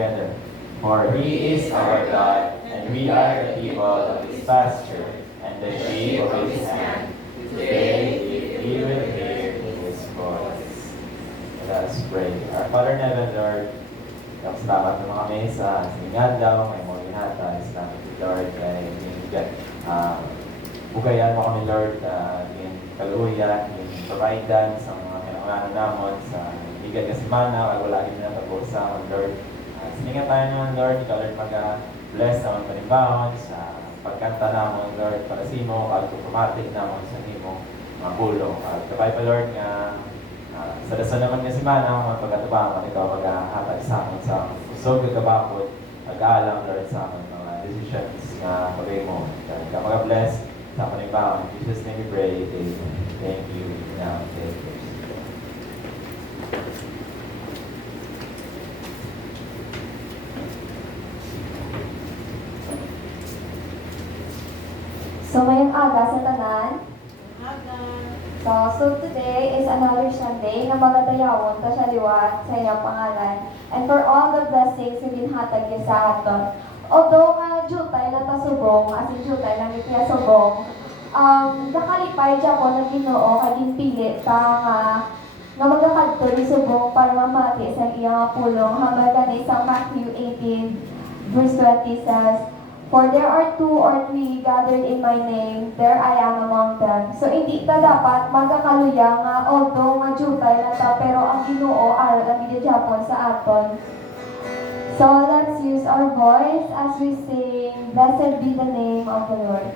together. For he is our God, and we are the people of his pasture, and the sheep of his hand. Today, if we will hear his voice. Let us pray. Our Father in heaven, Lord, salamat naman kami sa siningad daw, may mga ginata, salamat Lord, kay bugayan mo kami, Lord, yung kaluyan, yung providan sa mga kinangalanan namin, sa bigay kasi mana, wala lagi na pag-usa, Lord. Siningan tayo naman, Lord, ikaw, Lord, mag-bless naman panibahon sa pagkanta naman, Lord, para sa imo, pag-automatic naman sa imo, mga bulong. Kapay pa, Lord, nga sa dasan naman nga si Mana, mga pagkatabangan, ikaw mag-hatag sa amin sa usog kagabakot, mag-aalam, Lord, sa amin, mga decisions na pagay mo. Ikaw mag-bless sa panibahon. In Jesus' name we pray. Amen. Thank you. Now, thank you. So, ngayong aga sa tanan. So today is another Sunday na magadayawon ta siya liwat sa iyang pangalan. And for all the blessings na ginhatag niya sa aton. Although nga jutay na ta subong, as in jutay na ngitiya subong, nakalipay dyan po na Ginoo kaging pili ta nga magakadto ni subong para mamati sa iyang pulong. Hamagan sa Matthew 18 verse 20 says, "For there are 2 or 3 gathered in my name, there I am among them." So, hindi ta dapat magkakaluya nga, although nga jutay na ta, pero ang Ginoo aral ang ginajapon sa aton. So, let's use our voice as we sing, "Blessed be the name of the Lord."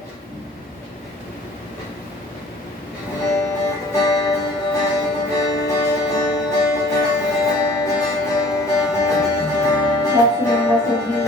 Let's sing, "Blessed be."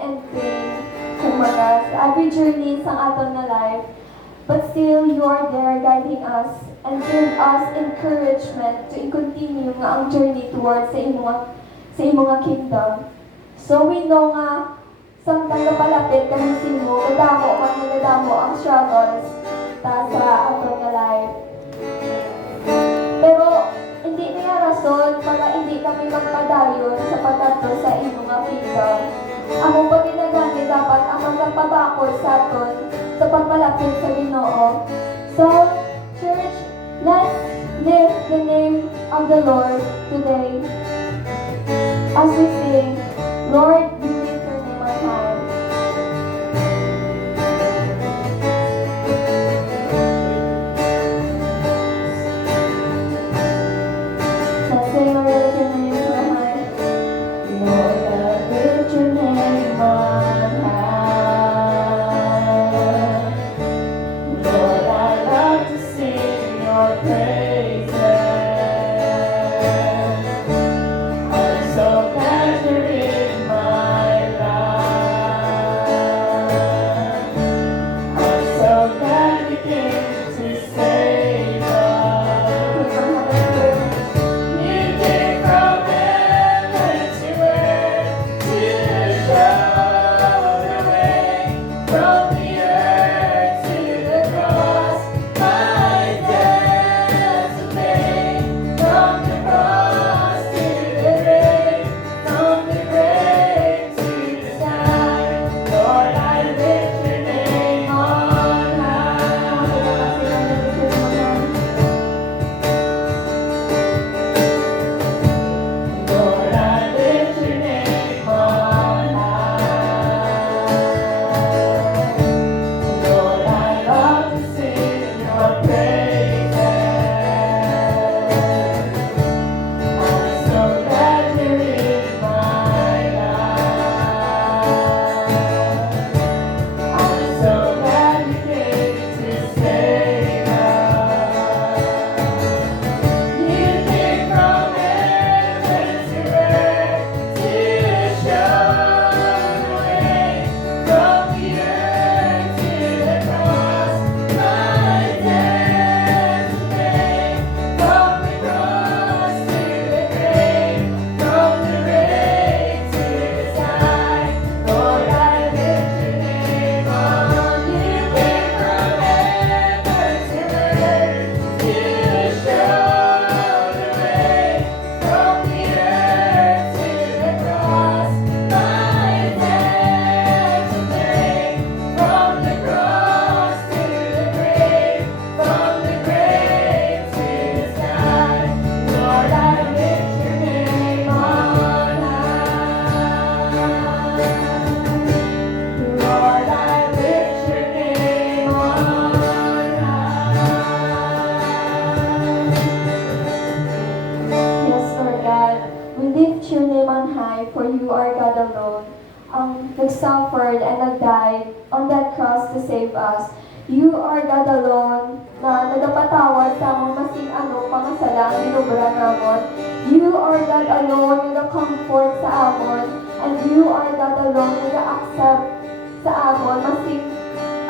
and pain, kumbaga, sa every journey sa aton na life, but still you are there guiding us and give us encouragement to continue nga ang journey towards sa imong kingdom. So we know nga samtang napalapit kami sa imo, nadamo ang struggles ta sa aton nga life. Pero hindi niya rason para hindi kami magpadayon sa pagkadto sa imong kingdom. Among pagkinagani dapat ang magpabakod sa aton sa pagpalapit sa Ginoo. So, church, let's lift the name of the Lord today. As we sing, Lord, you lift your name on high. Let's sing, Lord, lift your name on high. Lord, I lift your name on high. Lord, I love to sing your praises. I'm so glad you're in my life. I'm so glad you came to save us. You came from heaven to earth to show the way from the earth to the cross. My debt to pay from the cross to the grave, from the grave to the sky. Lord, I lift your name on high. Lord, I lift your name on high. Lord, I love to sing your praises. I'm so glad you're in my life. I'm so glad you came to save us. You came from heaven to earth to show the way from the earth to the cross. My debt to pay from the cross to the grave, from the grave to the sky. Lord, I lift your name on. You came from heaven to earth to show the way from the earth to the cross. My debt to pay from the cross to the grave, from the grave to the sky. Lord, I lift your name on high. Lord, I lift your name on high. Yes, Lord God, we lift your name on high, for you are God alone, ang nag-suffered and nag-died on that cross to save us. You are God alone na nagapatawad sa among masing ano pangasala ang ginubra namon. You are God alone na nag-comfort sa amon, and you are God alone na nag-accept sa amon masing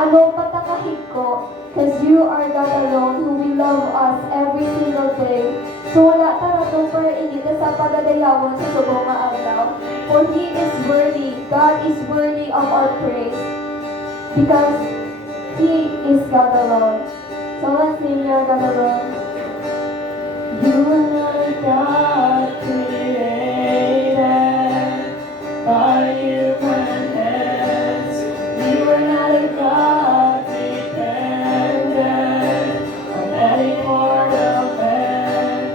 ano patakahig ko, because you are God alone who will love us every single day. So wala tarato para init sa pagadayawan sa subong nga adlaw. For He is worthy, God is worthy of our praise, because He is God alone. So let's name your God alone. You are not a God created by human hands. You are not a God dependent on any mortal man.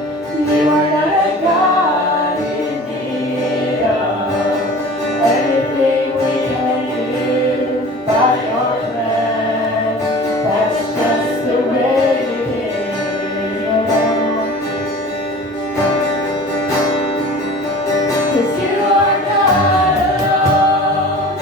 You are not a God in need of anything we can do by your plan. That's just the way it is. 'Cause you are not alone.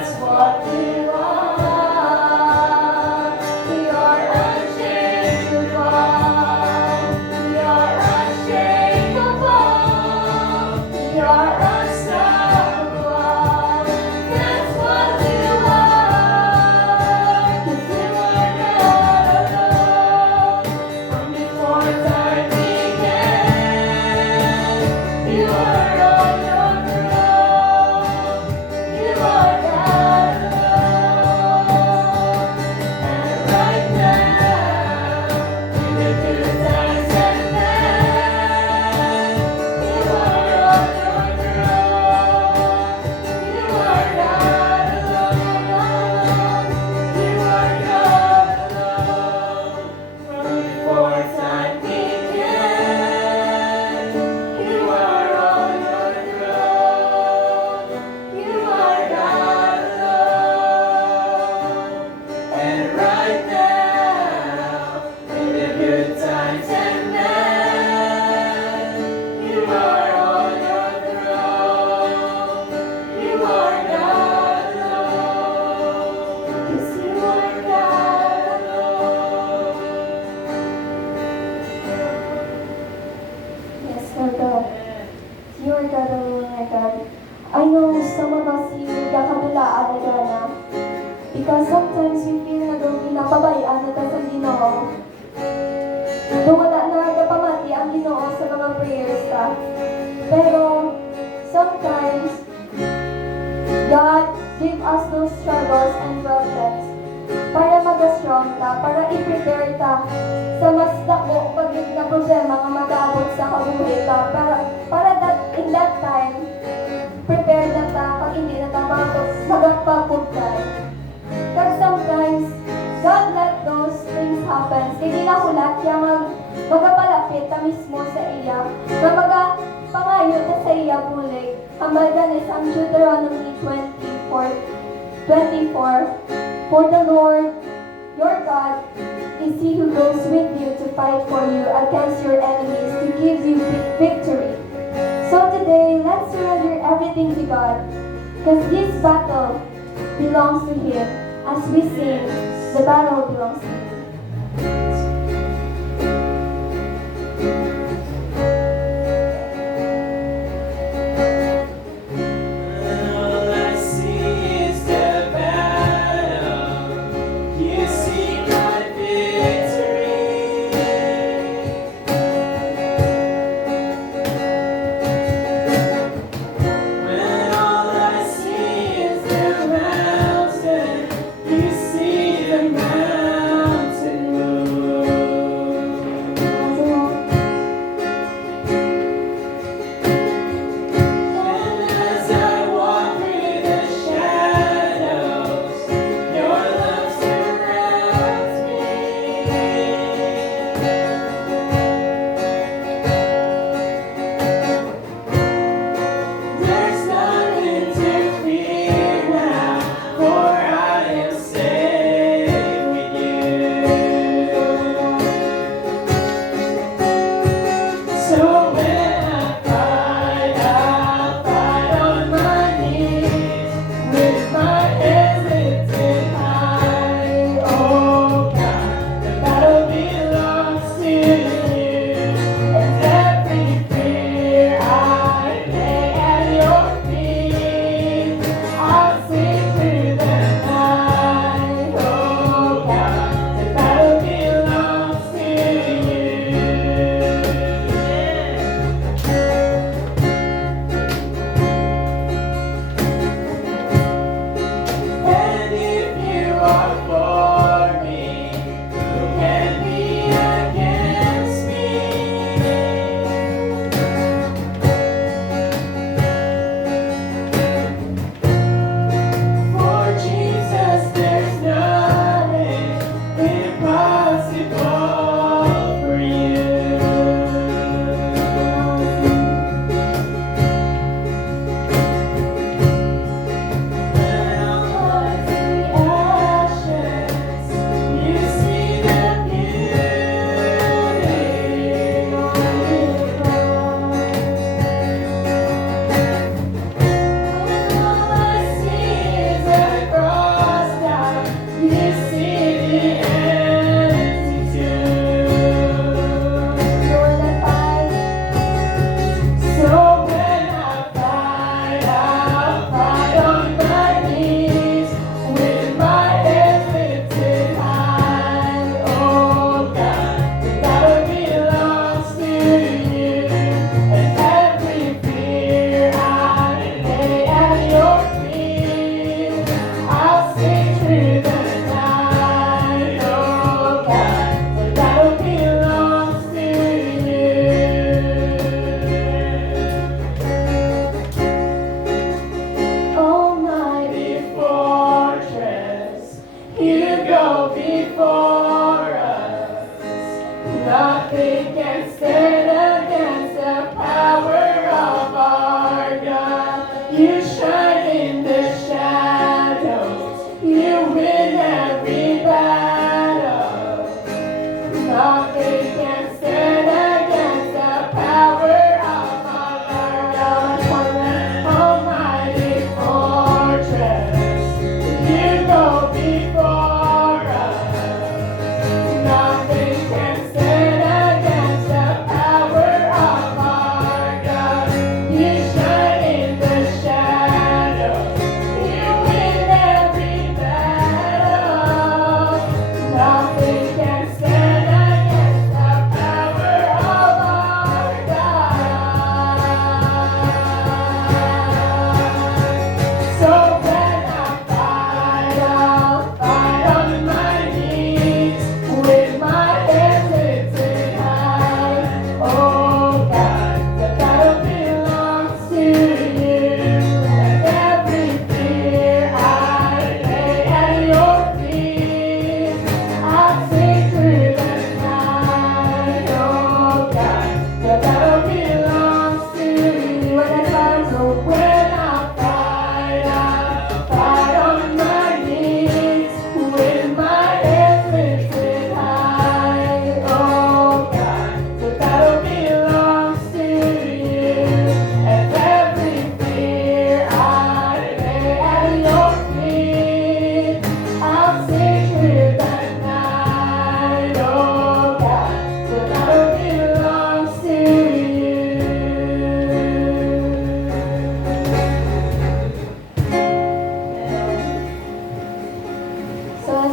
That's what we want. We are unchangeable. We are unshakable. We are unstoppable. That's what we want. 'Cause you are not alone. From before time began, you are on your throne. You are God alone. And right now, in the good times and bad, you are on your throne. You are God alone. You are God alone. From before time began, you are on your throne. You are God alone. And right now, in the good times and bad, you are on your throne. You are God alone. 'Cause you are God alone. Yes, Lord God. You are God alone, my God. I know some of us here yakabulaan na gana. Because sometimes we feel na daw pinapabayaan na ta sa Ginoo. Doon wala na napamati ang Ginoo sa mga prayers ta. Pero sometimes God give us those struggles and problems para mag-strong ka, para i-prepare ta sa mas dako pag na problema nga mag-aabot sa kabuhi ta. Para that in that time, prepare na ta pag hindi na ta magpapugtay. Because sometimes, God let those things happen. Hindi na hulat kaya magapalapit ta mismo sa iya. Na magapangayo ta sa iya bulig. Hambal ganis ang Deuteronomy 24. For the Lord, your God, is He who goes with you to fight for you against your enemies to give you victory. So today, let's surrender everything to God. Because this battle belongs to Him. As we sing, the battle belongs to Him. All I see is the battle. You see my victory. When all I see is the mountain, you see the mountain move.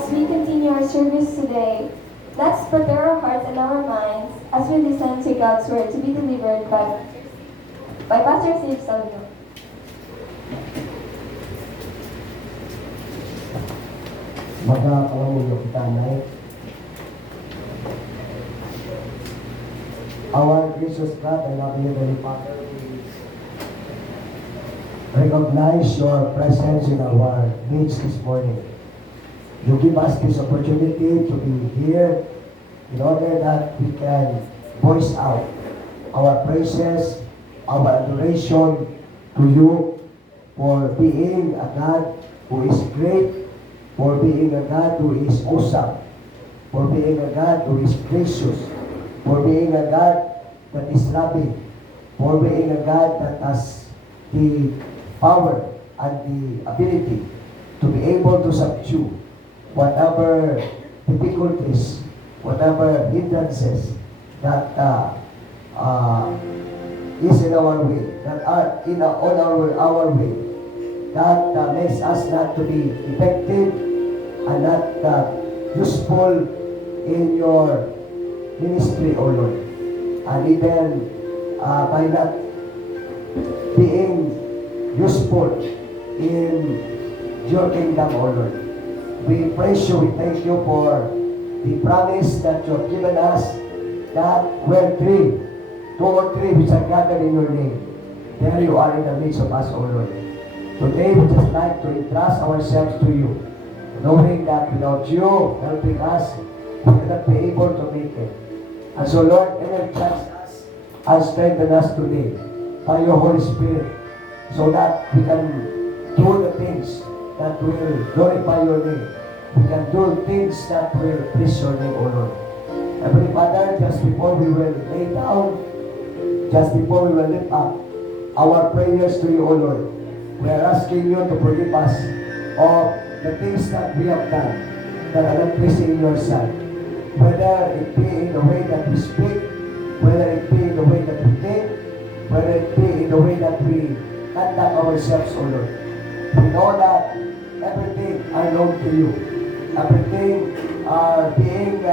as we continue our service today, let's prepare our hearts and our minds as we listen to God's word to be delivered by Pastor Steve Salvio. Magkakalamuyo kita, Nay. Our gracious God and our Heavenly Father, we recognize your presence in our midst this morning. You give us this opportunity to be here in order that we can voice out our praises, our adoration to you for being a God who is great, for being a God who is awesome, for being a God who is gracious, for being a God that is loving, for being a God that has the power and the ability to be able to subdue whatever difficulties, whatever hindrances that is in our way, that are on our way, that makes us not to be effective and not useful in your ministry, O Lord. And even by not being useful in your kingdom, O Lord. We praise you, we thank you for the promise that you have given us, that where two or three which are gathered in your name, there you are in the midst of us, O Lord. Today we just like to entrust ourselves to you, knowing that without you helping us, we cannot be able to make it. And so, Lord, energize us and strengthen us today by your Holy Spirit, so that we can do the things that will glorify your name. We can do things that will please your name, O Lord. Heavenly Father, just before we will lay down, just before we will lift up our prayers to you, O Lord, we are asking you to forgive us of the things that we have done that are not pleasing in your sight. Whether it be in the way that we speak, whether it be in the way that we think, whether it be in the way that we conduct ourselves, O Lord. We know that everything are known to you. Everything are being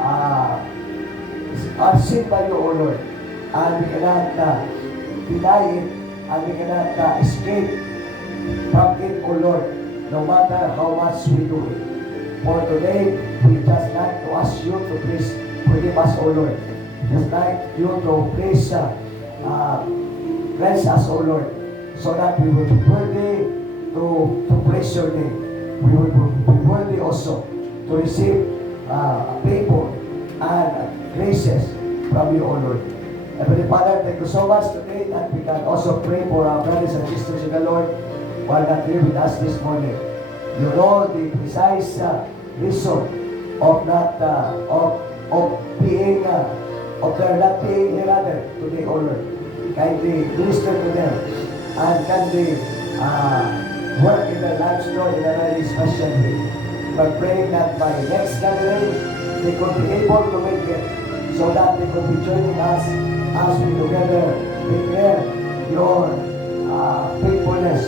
are seen by you, O Lord. And we cannot deny it, and we cannot escape from it, O Lord, no matter how much we do it. For today, we just like to ask you to please forgive us, O Lord. Just like you to please bless us, O Lord, so that we will be worthy to praise your name. We will be worthy also to receive favor and graces from you, O Lord. Heavenly Father, thank you so much today that we can also pray for our brothers and sisters in the Lord who are not here with us this morning. You know the precise reason of not of being of their not being here rather today, O Lord. Kindly minister to them and kindly work in their lives, Lord, in a very special way. We're praying that by next gathering they could be able to make it, so that they could be joining us as we together declare your faithfulness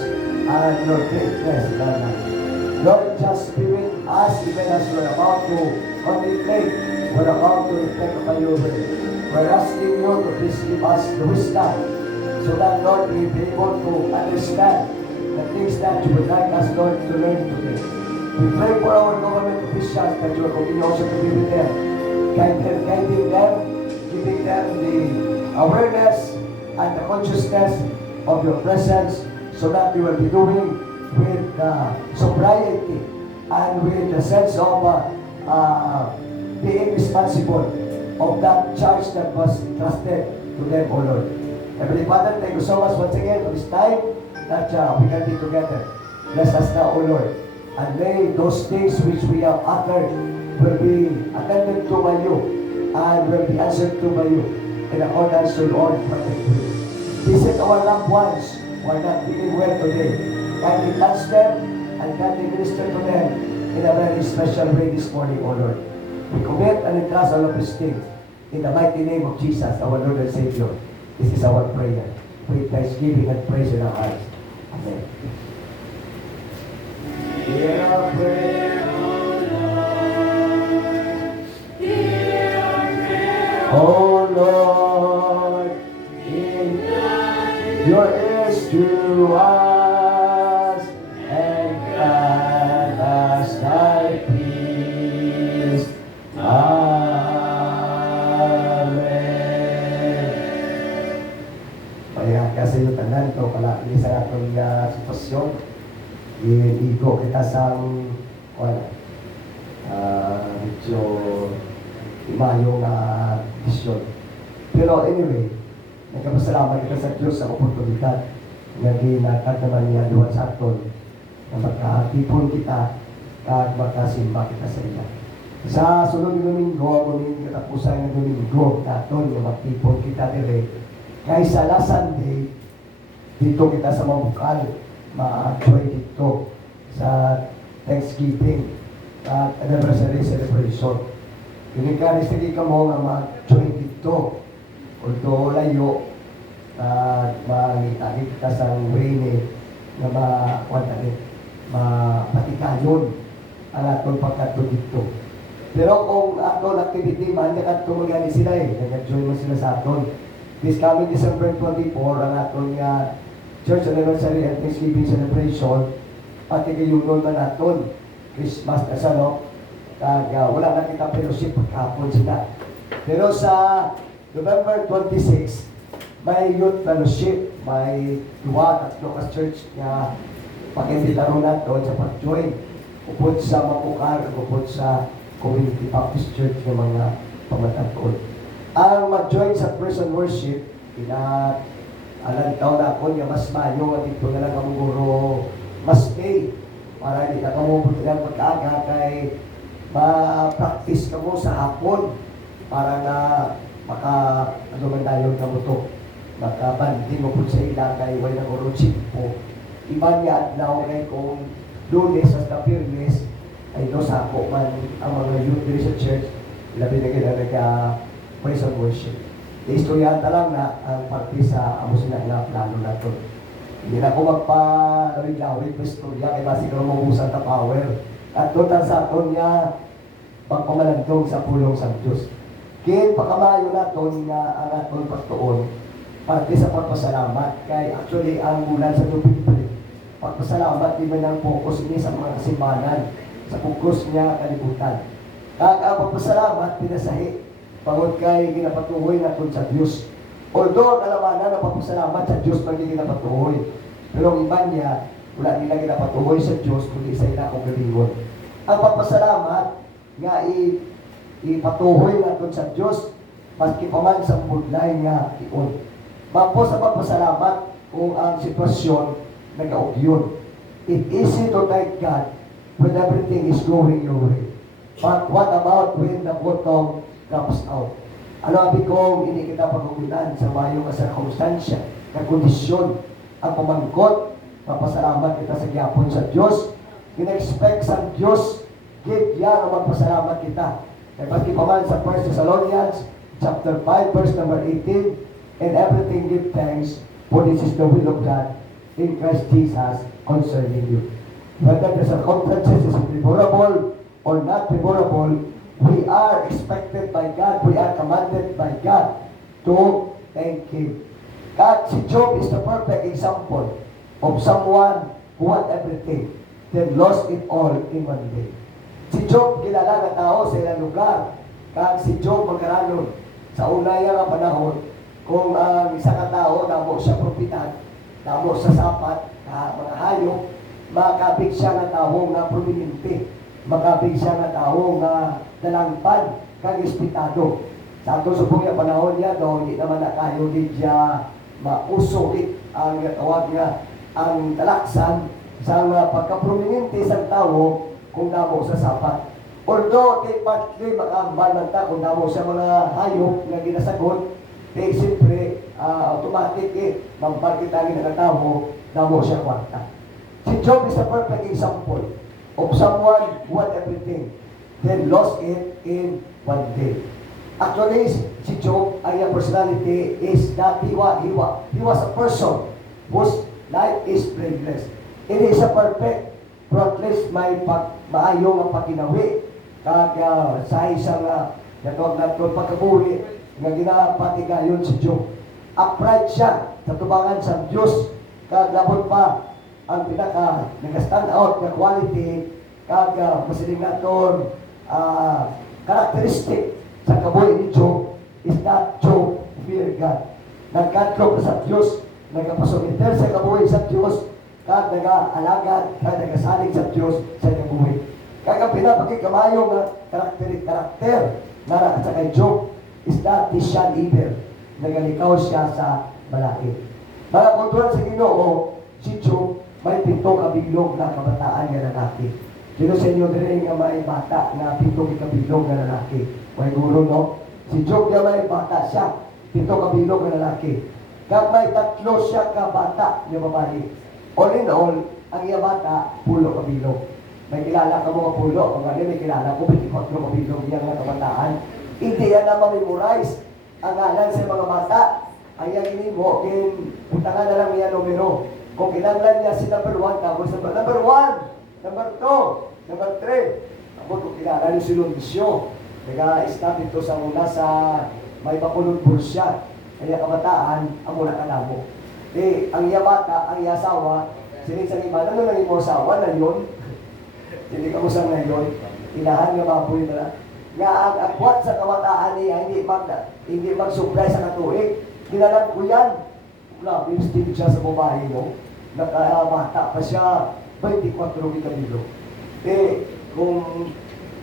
and your greatness, Lord. Lord, just be with us even as we're about to contemplate, we're about to reflect upon your word. We're asking you to please give us the wisdom, so that, Lord, we be able to understand the things that you would like us, Lord, to learn today. We pray for our government officials that you will continue also to be with them, guiding them, giving them the awareness and the consciousness of your presence, so that we will be doing with sobriety and with the sense of being responsible of that charge that was trusted to them, O Lord. Heavenly Father, thank you so much once again for this time that we can be together. Bless us now, O Lord, and may those things which we have uttered will be attended to by you and will be answered to by you in accordance to your perfect will. Visit our loved ones who are not feeling well today. Kindly touch them and kindly minister to them in a very special way this morning, O Lord. We commit and entrust all of these things in the mighty name of Jesus, our Lord and Savior. This is our prayer with thanksgiving and praise in our hearts. Amen. Hear our prayer, O sang wala medyo imayong desisyon. Pero anyway, nagkapasalamat kita sa Diyos sa oportunidad nga ginatag naman niya duwan sa aton na magkatipon kita at magkasimba kita sa iya. Sa sunod ng Domingo, muling katapusan ng Domingo naton nga magtipon kita dire kaysa last Sunday dito kita sa Mabukal ma-join dito sa Thanksgiving at anniversary celebration. Pinikaris hindi ka mo nga mag-join dito. Although layo, mangitagit ka sa way ni na mapatikayon ang atong pagkato dito. Pero kung atong activity man, tumagani sila nag-join mo sila sa aton. This coming December 24, ang atong church anniversary and Thanksgiving celebration, pati kayunon man naton. Christmas na sa wala na kita fellowship pagkapon sila. Pero sa November 26, may youth fellowship, may tatlo ka church na pakititaro nato sa pag-join. Upod sa Mapukar, upod sa Community Baptist Church ng mga pamatatod. Ang mag-join sa person worship, alam taon na ako niya mas mayo at ito na lang ang guro mas pay para hindi ka kamubot ng pagkaaga kay ma-practice ka mo sa hapon para na maka-alumandayon ka mo to. Makabanding mo po sa ila kay way na guro chimpo. Iba niya at now kay kung Lunes hasta Piernes ay dosako man ang mga youth diri sa church labi na kaya praise and worship. Istoryanta lang na ang parte sa amo sila nga plano nato. Hindi na ko magpa-lawid-lawid pa istorya kaya basi ka mabusan ta power. At total sa aton niya pagpamalandong sa pulong sa Diyos. Kaya pakamayo naton nga ang aton pagtuon parte sa pagpasalamat. Kaya actually ang bulan sa Tupilipili pagpasalamat di ba ng focus niya sa mga kasimbanan sa focus niya kalibutan. Ang pagpasalamat pinasahi pagod kay ginapatuhoy naton sa Diyos. Although ang kalamanan ng pagpasalamat sa Diyos pag ginapatuhoy. Pero ang iba niya, wala nila ginapatuhoy sa Diyos kundi sa ila kong galingon. Ang pagpasalamat nga ipatuhoy naton sa Diyos maski pa man sa budlay nga iyon. Mapo sa pagpasalamat kung ang sitwasyon nag-augyon. It's easy to thank God when everything is going your way. But what about when the bottom comes out? Ano abi kong hindi kita pag-uwinan sa mayong circumstansya, na kondisyon, ang pamangkot, mapasalamat kita sa gyapon sa Diyos. Ina-expect sa Diyos, give yan ang magpasalamat kita. Kaya pati pa man sa 1 Thessalonians, chapter 5, verse number 18, and everything give thanks, for this is the will of God in Christ Jesus concerning you. Whether the circumstances is favorable or not favorable, we are expected by God, we are commanded by God to thank Him. God, si Job is the perfect example of someone who had everything, then lost it all in one day. Si Job, kilala na tao sa ilang lugar. Kaya si Job magkaranon sa unaya nga panahon, kung isa ka tao, namo siya propitan, namo sa sapat, mga hayop, makabig siya na tao na prominente, makabig siya na tao na dalangpan, kag espitado. Sa ato subong nga panahon niya, hindi naman na kayo niya mausukit ang tawag niya, ang talaksan sa pagkaprominente sa tao kung namo sa sapat. Although, kay partly makambal ta kung namo sa mga hayop na ginasagot, kaya siyempre, automatic mampal kita ginagataho, namo siya kwarta. Si Job is a perfect example of someone who had everything, then lost it in one day. Actually, si Job, ang personality is not hiwa. He was a person whose life is blameless. It is a perfect, pero at least may maayong ang pagkinawi. Kag sa isang natawag natin pagkabuhi nga ginapatigayon si Job. Upright siya sa tubangan sa Diyos. Kag labot pa ang pinaka nag-stand out na quality kag masiling naton characteristic sa kabuhi ni Job is that Job fear God. Nagkadlok sa Diyos, nagkapasumiter sa kabuhi sa Diyos, kag nag-alagad, kag nagasalig sa Dios sa iyang buhi. Kag ang pinapakikamayo nga karakter na sa kay Job is that he shall evil. Nagalikaw siya sa balakid. Mga kultural sa Ginoo, si Job may 7 kabilog na kabataan nga lalaki. Sino sa inyo din nga may bata na 7 kabilog na lalaki? May guro, no? Si Job nga may bata siya, 7 kabilog na lalaki. Kag may 3 siya ka bata nga babae. All in all, ang iya bata, 10 kabilog. May kilala ka mga 10, kung ano may kilala ko, 24 kabilog iya nga kabataan. Hindi yan na ma-memorize ang ngalan sa mga bata. Ang yang ini mo, puntangan na lang niya numero. Kung kinanglan niya si number 1, tapos number 1, number 2, number 3. Ako kung kilala niyo si Lundisyo. Nag-stop ito sa muna sa may bakulong bursya. Kaya kabataan, ang muna kanamo. Ang iya bata, ang iya asawa, sinig sa iba, ano lang yung asawa na yun? Hindi ka musang na yun. Inahan nga mabuhay na. Nga ang akwat sa kabataan niya, hindi mag-supply sa katuig. Ginalang ko yan. Grabe, still siya sa babae, no? Nakabata pa siya, 24 kabilo. Kung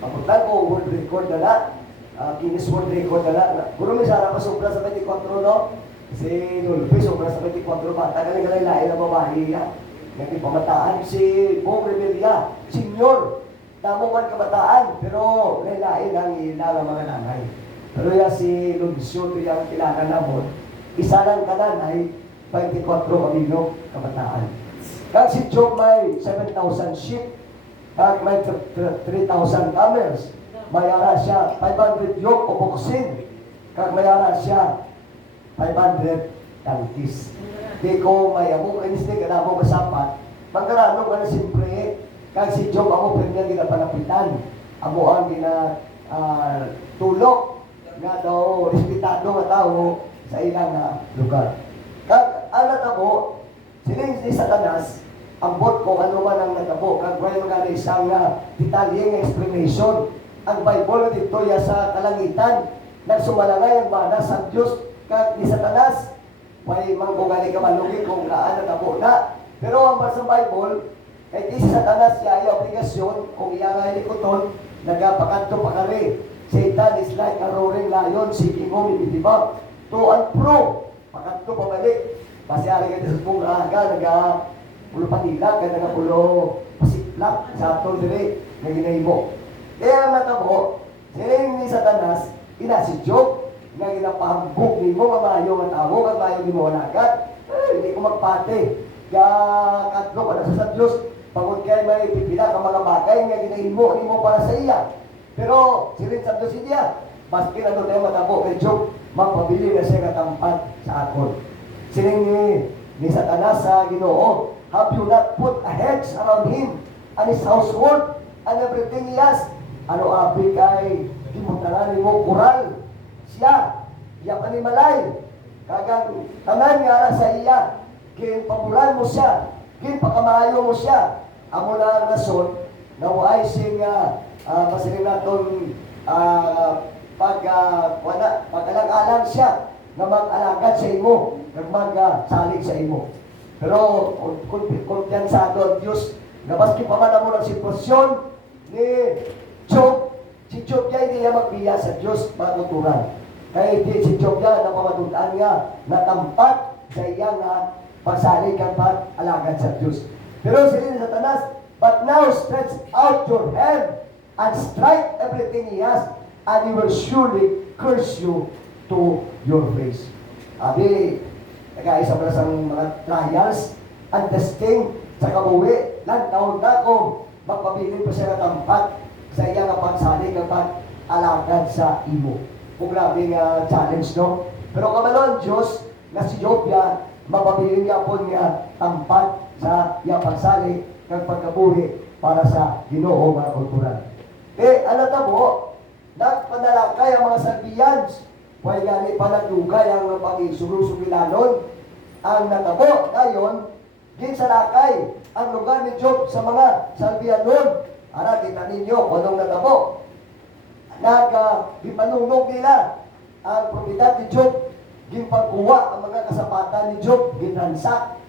papunta ko, world record na na, Guinness World Record na na, kung may sana pa sobra sa 24, no? Si Nulpe, sobra sa 24 bata, galing-galing lain na babae yan. Nagpipamataan si Bong Revilla, senior, damo man kabataan, pero lain ang ilang mga nanay. Pero yan si Lunsyo, ito yung kilala namon, isa lang kananay, 24 kabilo kabataan. Kag si Job may 7,000 sheep, kag may 3,000 camels, mayara siya 500 yoke o boksin, kag mayara siya 500 donkeys. Di ko may amo kanis ni kada mo kasapat, magkarano ka na siyempre, kag si Job amo premiang ginapalapitan, amo ang tulok nga daw respetado nga tao sa ilang lugar. Kag ang natabo, sining ni Satanas, ang bot ko ano man ang natabo, kag may mga isang detalyeng explanation. Ang Bible dito ya sa kalangitan, nagsumalangay ang banas sa Diyos, kag ni Satanas, may mangkungali ka malugi kung kaan natabo na. Pero ang sa Bible, kay di si Satanas siya ay obligasyon, kung iya nga ilikuton, nagapakanto pa kari. Satan is like a roaring lion, seeking whom he may devour. To and fro, pakanto pabalik. Pasiari ka sa mong aga, pulo patilag, pulo pasiplak, sa atol dire, na ginahimo. Kaya ang natabo, sining ni Satanas, ina si Job, nga ginapahambog ni mo, mamayo nga tao, mamayo ni mo nagat, hindi ko magpate. Kaya katlo ka na sa Diyos, pagod kayo may pipila ka mga bagay nga ginahimo ni mo para sa iya. Pero, siling sa Diyos niya, maski na doon tayo matabo kay Job, magpabili na siya katampat sa akon. Sining ni Satanas sa Ginoo, have you not put a hedge around him and his household and everything he has? Ano abi kay dimutaran mo kural siya, iya panimalay, kagang tanan nga sa iya, kin pamulan mo siya, kin pakamayo mo siya. Amo na ang rason na waay sing masiling naton pag-alang-alang siya na mag-alagad sa imo, mag-salig sa imo. Pero kumpiyansado ang Diyos na maski pa man mo ng sitwasyon ni Job, si Job niya hindi niya magbiya sa Diyos matuturan. Kaya hindi si Job niya na pamatulaan niya na tampat sa iya nga pagsalig ang pag-alagad sa Diyos. Pero sila ni Satanas, but now stretch out your hand and strike everything he has, and he will surely curse you to your face. Abi, nag-aisa pala sa mga trials and testing sa kabuwi, lantaon na kung magpabilin pa siya na tampat sa iya nga pagsalig ang pag-alagad sa imo. Kung grabe nga challenge, no? Pero kamalon, Diyos, na si Job yan, mapabilin niya po niya tampat sa iya pagsalig kang pagkabuhi para sa Ginoo mga kultural. Ano tabo, nagpanalakay ang mga Salbiyans, kaya gani pa nagdugay ang pag-isulusubilanon. Ang natabo, ngayon, ginsalakay ang lugar ni Job sa mga Salbiyanon. Ara, kita ninyo kung anong natabo. Gipanunog nila ang propiedad ni Job, ginpagkuha ang mga kasapatan ni Job, ginransak.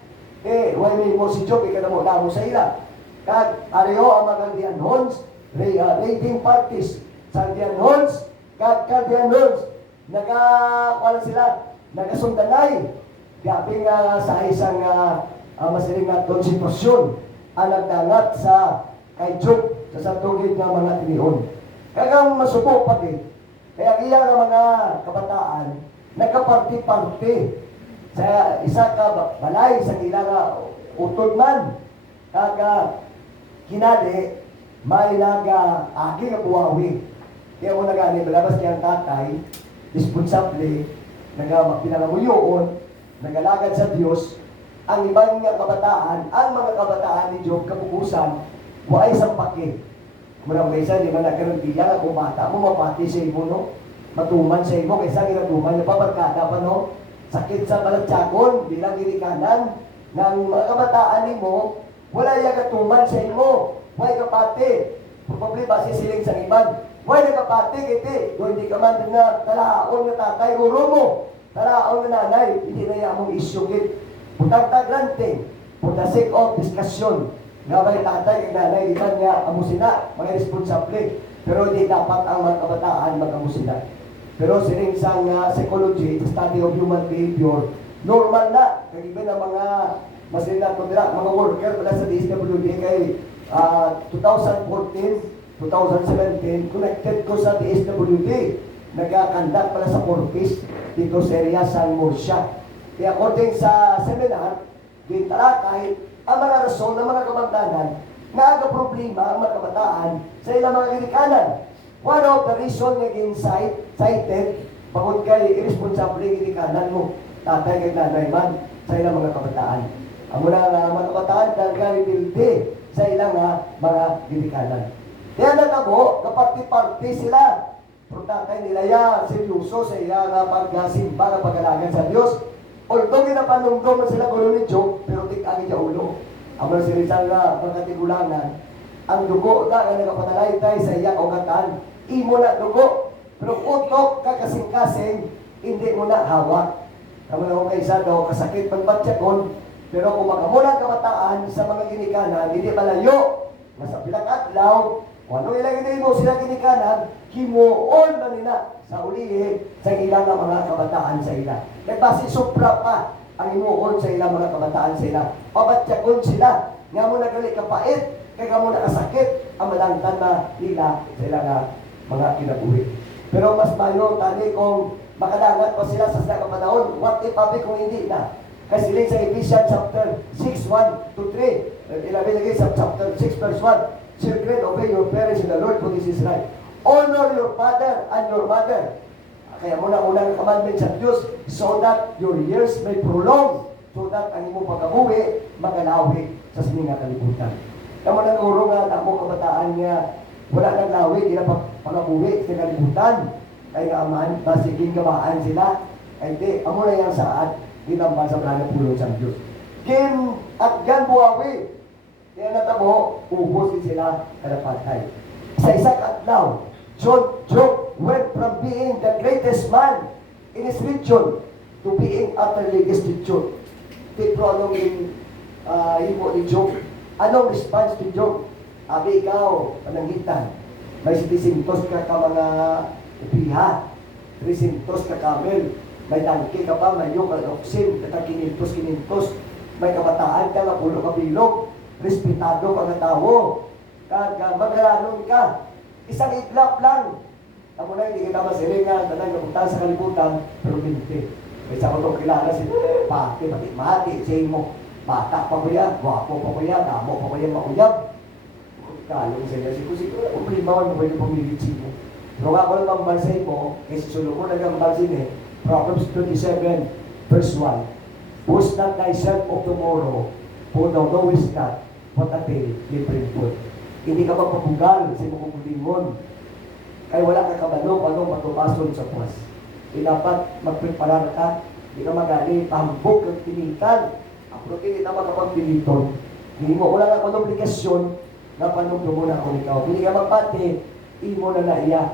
Why may mo si Job, ikanamo na mo sa ila. Kag, areho ang mga Dianhons, raiding parties. Sa Dianhons, kag Dianhons, wala sila, nagasundanay. Gabi nga sa isang masiling nga doon sitwasyon, ang nagdangat sa kay Job, sa satugid nga mga tinion. Kagang masubo pa din, kaya iya nga mga kabataan, nagkaparti-parti sa isa ka balay sa ilang utod man. Kaga kinali, may agi nga buhawi. Kaya mo nagani, balabas kaya ang tatay, responsable, pinangamuyoon, nagalagad sa Diyos, ang ibang nga kabataan, ang mga kabataan ni Job, kapukusan, wa ay isang pake. Murang kaysa, di ba nagkaroon biya, kung bata mo, mapati sa imo, no? Matuman sa imo, kaysa ginatuman, napabarkada pa, no? Sakit sa balatsakon, bilang irikanan, ng mga kabataan ni mo, wala yung katuman sa imo, wala kapati, probably base siling sa iban, wala kapati, kiti, kung hindi ka man na talaon na tatay, uro mo, talaon na nanay, hindi na yung among isyugit, putag-tagrante, for the sake of discussion, nga may tatay, kag nanay, di ba niya amusina, mga responsable, pero di dapat ang mga kabataan mag-amusina. Pero siling sang psychology, study of human behavior, normal na, kagiban ang mga masinat mo nila, mga worker pala sa DSWD kay 2014, 2017, connected ko sa DSWD, nagkakandak pala sa Corpus, dito sa area San Murcia. Kaya according sa seminar, din talakay, ang mga rason ng mga kabangdanan, nga aga problema ang mga kabataan sa ilang mga ginikanan. One of the reason nga cited, pagod kay irresponsable ginikanan mo, tatay kay nanay man, sa ilang mga kabataan. Ang muna mga kabataan, dahil bildi sa ilang mga ginikanan. Kaya natabo, kaparti-parti sila. Pero tatay nila seryoso sa ilang pagsimba, pag-alagan sa Diyos. Although ginapanungdom na sila gulo ni Job, pero tikagi niya ulo. Ang mga sirisang pagkatigulangan, ang dugo na nagkapanalay tayo sa iyak o katan, imo na dugo, pero utok kakasing-kasing, hindi mo na hawak. Kama na kung kaisa daw, kasakit pagbatyakon, pero kung makamulang kamataan sa mga ginikanan, hindi malayo, nasa pilang adlaw, kung ano ilang hindi mo sila ginikanan, himuon na nila sa ulihin sa ilang mga kabataan sa ila. Kaya basi supra pa ang himuon sa ilang mga kabataan sa ila. Pabatyakon sila, nga mo nagali kapait, kaya mo nakasakit, ang malangtan na nila sa ilang mga kinabuhi. Pero mas mayo, tani kung makadangat pa sila sa sila kapanahon, what if papi kung hindi na? Kasi siling sa Ephesians chapter 6, 1 to 3, ilabi lagi sa chapter 6 verse 1, children, obey your parents in the Lord, for this is right. Honor your father and your mother. Kaya muna-unang commandment sa Diyos, so that your years may prolong, so that ang imo pagkabuhi, magalawi sa sininga kalibutan. Kaya naguro nga, ako kabataan nga, wala nang lawi, hindi na pagkabuhi sa kalibutan. Kaya nga aman, masiging gabaan sila, hindi, amo na yan saat, ginambal sa plano pulong sa Diyos. Kim at gan buhawi, kaya natabo, ubos sila kalapatay. Sa isang adlaw, Job went from being the greatest man in his region to being utterly destitute. Pero anong himo ni Job? Anong response ni Job? Abi ikaw, panangitan, may 700 ka mga upiha, 300 ka kamel, may tangke ka pa, may yung kaloksin, kata 500, may kabataan ka na pulo kabilog, respetado ka na tao, magalanon ka, isang iglap lang. Ako na hindi kita masiringan, tanang napunta sa kalibutan, pero binti. Kaysa ko itong kilala si pati, mati, say mo, bata pa ko yan, wapo pa ko yan, damo pa ko yan, mauyab. Kalong sa iyo, siguro, problema mo pwede pumilit siya. Pero nga ko lang mambalsay mo, kasi sulong mo nagkambalsin Proverbs 27, verse 1. Boast not thyself of tomorrow, for thou knowest not what a day may bring forth. Hindi ka magpapugal sa iyong kukulingon. Kaya wala ka kabalo kung anong matupason sa puwas. Dapat magpreparar ka, hindi ka magali, pahambog ng tinitan. Ako hindi na makapagpiliton. Hindi mo, wala ka obligasyon na panugdo mo na kung ikaw. Hindi ka magpati, hindi mo na naiya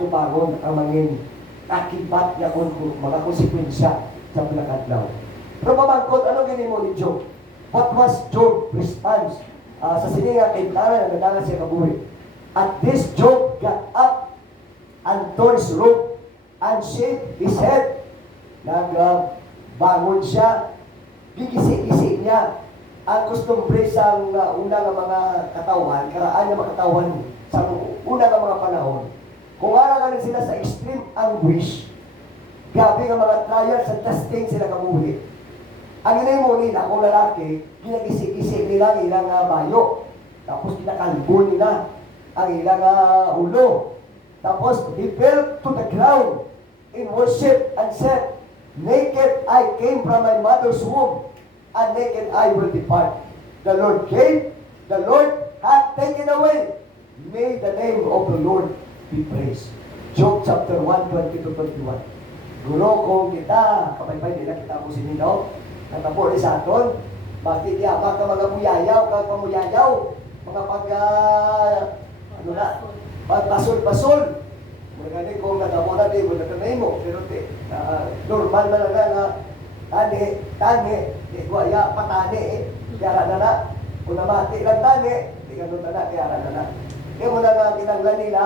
tupagon ang mangin akibat niya kung mga konsekwensya sa pinakadlaw. Pero pamangkot, ano gini mo ni Job? what was Job's response? Sa sininga kay Tara na nadangan siya kabuhi. At this Job got up and tore his robe and shaved his head. Bangon siya, gigisi-gisi niya ang customary sa una ng mga katawan, karaan ng mga katawan sa una ng mga panahon. Kung aragalan sila sa extreme anguish, grabe nga mga trials at testing sila kabuhi. Ang inay mo nila, kung lalaki, ginagisi-gisi nila ang ilang bayo. Tapos kinakalbo nila ang ilang ulo. Tapos, he fell to the ground in worship and said, naked I came from my mother's womb, and naked I will depart. The Lord gave, the Lord hath taken away. May the name of the Lord be praised. Job chapter 1, 20-21. Guro, kung kita, kapay-pay nila kita mo sinino, natapos sa aton, bakit niya, baka mga buyayaw, kag pamuyayaw, mga pagpasol-pasol. Magani kung natamo na di mo natanay mo, pero normal na nga tani, di waya patani, kaya na na, kung namati lang tani, di ka doon na, kaya na na. Kaya mo na nga kinanglan nila,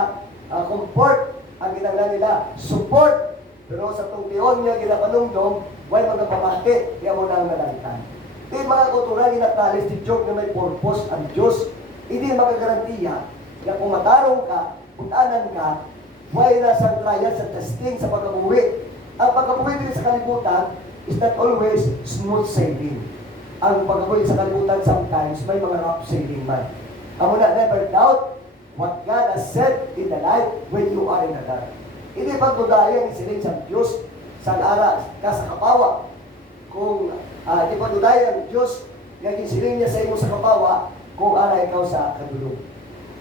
comfort, ang kinanglan nila, support, pero sa tungkiyon niya, ginapanungdong, why magpapamati, kaya mo na ang nalalitan. Di mga kultura, ginaknalis si Job na may purpose ang Diyos, hindi magagarantiya na kung matarong ka, putanan ka, why nasa trial, sa testing, sa pagkabuhi. Ang pagkabuhi din sa kalibutan is not always smooth sailing. Ang pagkabuhi sa kalibutan sometimes may mga rough sailing man. Amo na, never doubt what God has said in the life when you are in the dark. Hindi pagdudayan isiling sa Diyos sa ara ka sa kapawa. Kung hindi pagdudayan ang Diyos yung isiling niya sa imo sa kapawa kung ara ikaw sa kadulog.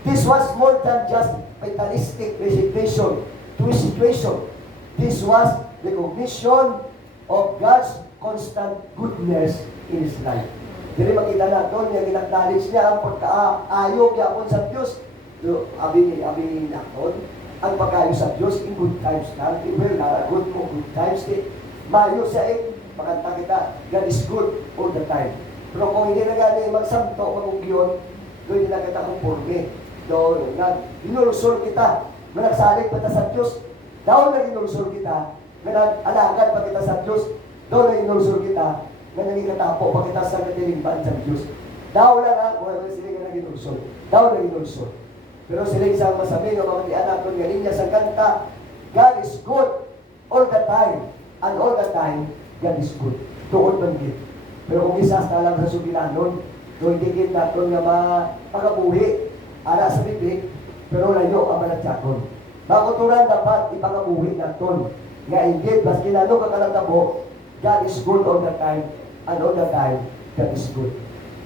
This was more than just fatalistic resignation to a situation. This was recognition of God's constant goodness in His life. Dili makita natin yung ginagdalis niya ang pagkaayog yapon sa Diyos. Abi natin ang pagkaayog sa Diyos in good times na. Well, good mo, good times. Mayo siya makanta kita, God is good all the time. Pero kung hindi na gani magsanto, magugyon, doon hindi na kita conforme. Doon, ginulusol kita, managsalig pa ta sa Diyos, daw na ginulusol kita, manag-alagad pa kita sa Diyos, daw na ginulusol kita, nanangikatapo pa kita sa katilimban sa Diyos. Daw na nga, kung ano sila na ginulusol, daw na ginulusol. Pero sila isang masabi ng mga anak ko, galing niya sa kanta, God is good all the time, and all the time, God is good. Tuod man din. Pero kung isas na lang sa subilanon, doon hindi natin nga makabuhi, ara sa bibig, pero layo ang malatsakon. Makuturan dapat ipangabuhi natin. Nga indeed, mas kinano ka kalatabo, God is good all the time, and all the time, God is good.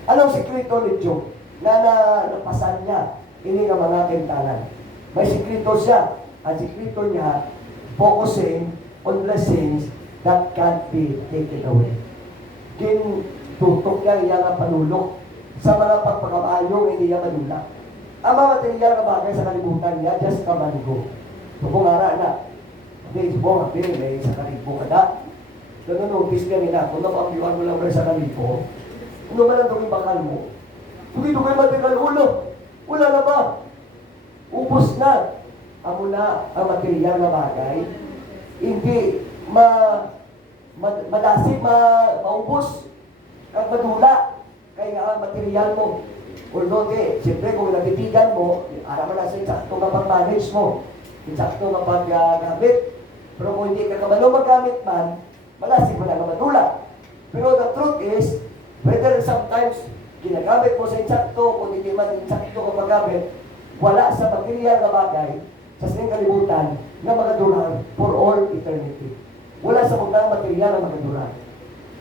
Anong sekreto ni Job na napasan niya? Ini nga mga kintalan. May sekreto siya. Ang sekreto niya, focusing on blessings that can't be taken away. Tutok niya iyang panulok sa mga pagpakamayong hindi niya manulak. Ang mga material na bagay sa kalibutan niya, just kamanigo. Tupungara na. Hindi, subong, may sa kalibo ka na. Nanunupis niya nila, kung napapiyuan mo lang sa kalibo, ano man ang itong bakal mo? Tugi-tugi material ulo. Wala na ba? Ubus na. Amo na ang material na bagay. Hindi madasig, maubos. Ang madula. Kaya nga ang material mo. Although, siyempre kung nabitigan mo, araman na sa insakto nga pag-manage mo. Insakto nga pag-gamit. Pero kung hindi ka kabalo mag-gamit man, malasig mo na nga madula. Pero the truth is, whether sometimes ginagamit mo sa insakto, kung hindi man insakto ka magamit, wala sa material na bagay, sa sining kalibutan, na magaduran for all eternity. Wala sa mga material na magaduran.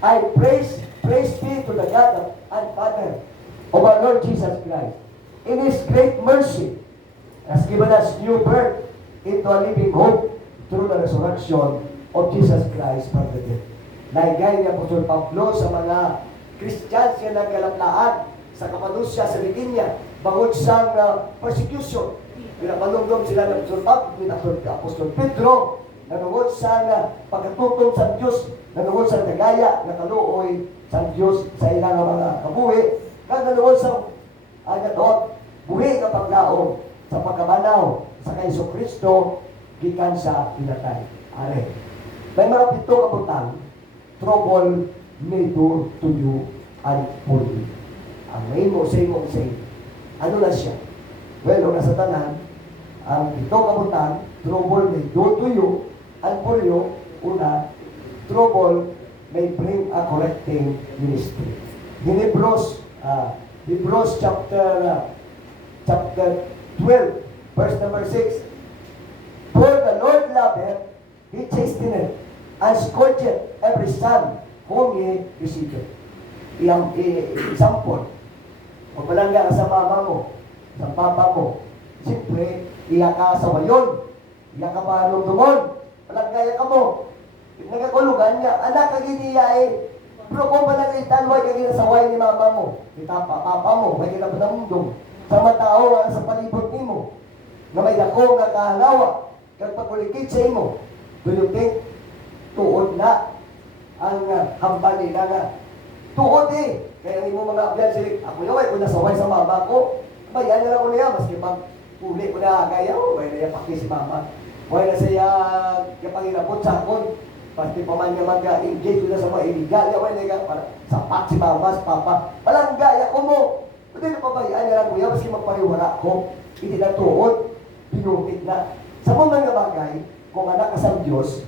I praise be to the God and Father of our Lord Jesus Christ. In His great mercy, has given us new birth into a living hope through the resurrection of Jesus Christ from the dead. Naigay ni Apostol Pablo sa mga Christians nga nagkalaplaan sa Kapadusya, sa Bithynia, bangod sa persecution. Pinapanungdom sila ng Apostol Pedro, nanungod sa pagkatutong sa Diyos, nanungod sa dagaya, nakaluoy sa Diyos sa ilang mga kabuhi, kagaluon sa agadot, buhi nga paglaom sa pagkamanaw sa kay Kristo gikan sa pinatay. Are. May mga pito ka butang, trouble may do to you and for you. Ang may mo say, ano na siya? Well, una sa tanan, ang pito ka butang, trouble may do to you and for you. Una, trouble may bring a correcting ministry. In Hebrews chapter 12, verse number 6. For the Lord loveth, He chasteneth, and scourgeth every son whom He receiveth. Iyang example, o palangga ka sa mama mo, sa papa mo, siyempre, iya ka sa wayon, iya ka malumdumon, palangga ka mo, nagkakulugan niya, anak ka giniya pero kung panangitan, huwag ka ginasaway ni mama mo, ni papa mo, huwag ka panamundong, sa matao nga sa palibot ni mo, na may dako nga kahalawa, kag pagkulikit sa imo, duluting, tuod na, ang hambal nila nga, tuod kaya mo mga abyan sila, ako yaway, kung nasaway sa mama ko, bayan na lang ko niya, maski pag uli ko na agaya, huwag na niya pakis si mama, huwag na siya, kapangilapot sa akon, pasti pa man niya mag-engage na sa mga iligal, huwag na niya, para sapat si mama, si papa, palanggaya ko mo, hindi na pabayaan niya lang kuya, maski magpariwara ko, hindi na tuod, pinukit na. Sa mga bagay, kung anak ka sa Diyos,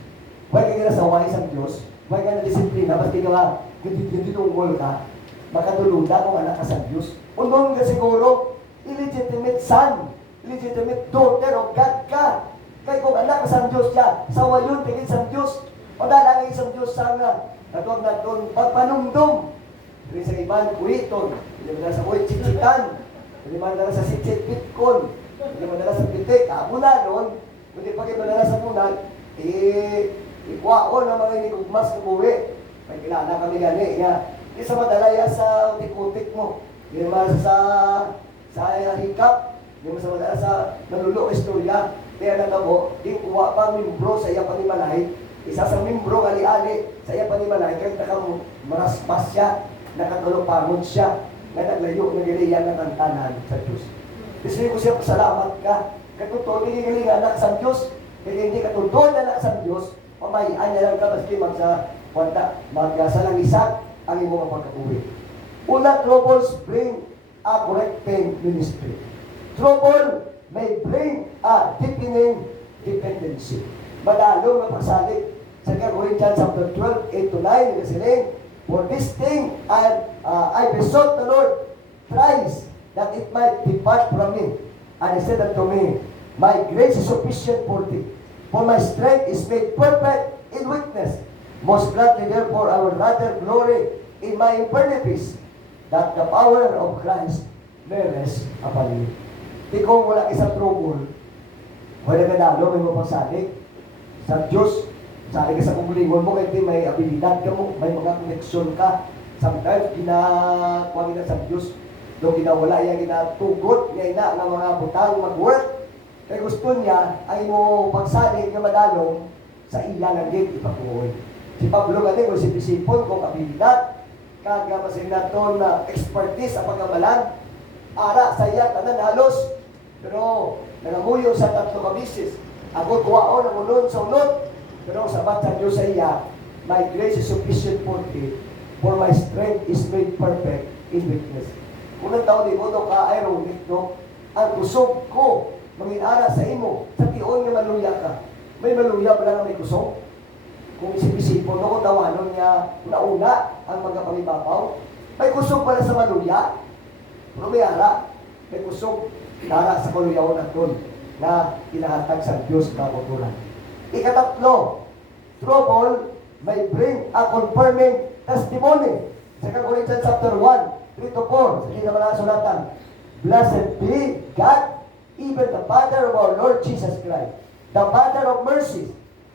huwag ka ginasaway sa Diyos, huwag ka na disiplina, maski ka gandit-tungkol ka, makatuluda kung anak ka sa Diyos. Undong ka siguro, illegitimate son, illegitimate daughter of God ka. Kaya kung anak ka sa Diyos siya, sawa yun, tingin sa Diyos, o dalangin sa Diyos sana, natawag na doon, pagpanumdum. Hindi sa iban, kuiton, hindi mo na sa chichitan, hindi mo na sa sitsit-pitkon, hindi mo na sa pitik, kabuna doon, hindi pa kayo na sa punan, ikwaon ang mga inigugmas na buwi. May kilala kami gani, hindi sa madalaya sa utik-utik mo, hindi mo sa hikap, hindi mo sa madala sa nalulo istorya, kaya natabo, di kuha pa mimbro sa iya panimalay, isa sa mimbro ali-ali sa iya panimalay, kaya maraspas siya, nakatulog-pangod siya, na naglayo na giliyan ng tantanan sa Diyos. Gusto ko siya, pasalamat ka, katutunin giling anak sa Diyos, kaya hindi katutunin anak sa Diyos, pamayaan niya lang ka, maski magsalang isa ang iyong pagkakuwi. Una, troubles bring a correcting ministry. Trouble may bring a deepening dependency. Madalo na pagsalit sa Corinthians chapter 12, 8-9, kasi for this thing I besought the Lord thrice that it might depart from me. And he said unto me, my grace is sufficient for thee, for my strength is made perfect in weakness. Most gladly therefore I will rather glory in my infirmities, that the power of Christ may rest upon me. Di kung wala isang trouble, wala ka nalo, may mapagsalig sa Diyos, sali ka sa kumulingon mo, kaya may abilidad ka mo, may mga koneksyon ka. Sometimes, ginakuha nila sa Diyos, doon ginawala niya, ginatugot niya ina ng mga butang mag-work. Kaya gusto niya, ay mo pagsalig na madalong sa iya ng gate, ipakuhoy. Si Pablo galing, kung si Pisipon, kung abilidad, kagamasin na ito na expertise ang pagkamalan, ara sa iya, tanan halos, pero nangamuyo sa 3 kabisis, ako kuwaon ang unod sa unod, pero sabat sa Diyos sa iya, my grace is sufficient for thee, for my strength is made perfect in weakness. Unang taon ni Bodo ka ironic, no? Ang kusog ko, manginara sa imo, sa tiyon nga maluya ka. May maluya ba lang may kusog? Kung isip-isipon, no, kung tawanon niya nauna ang mga pamibabaw, may kusog pala sa maluya. Pero may ara, may kusog, inara sa maluyaw na doon, na inahatag sa Diyos na kutulan. Ikatatlo, trouble may bring a confirming testimony. 2 Corinthians chapter 1, 3-4, sa kinabalaan sulatan, blessed be God, even the Father of our Lord Jesus Christ, the Father of mercies,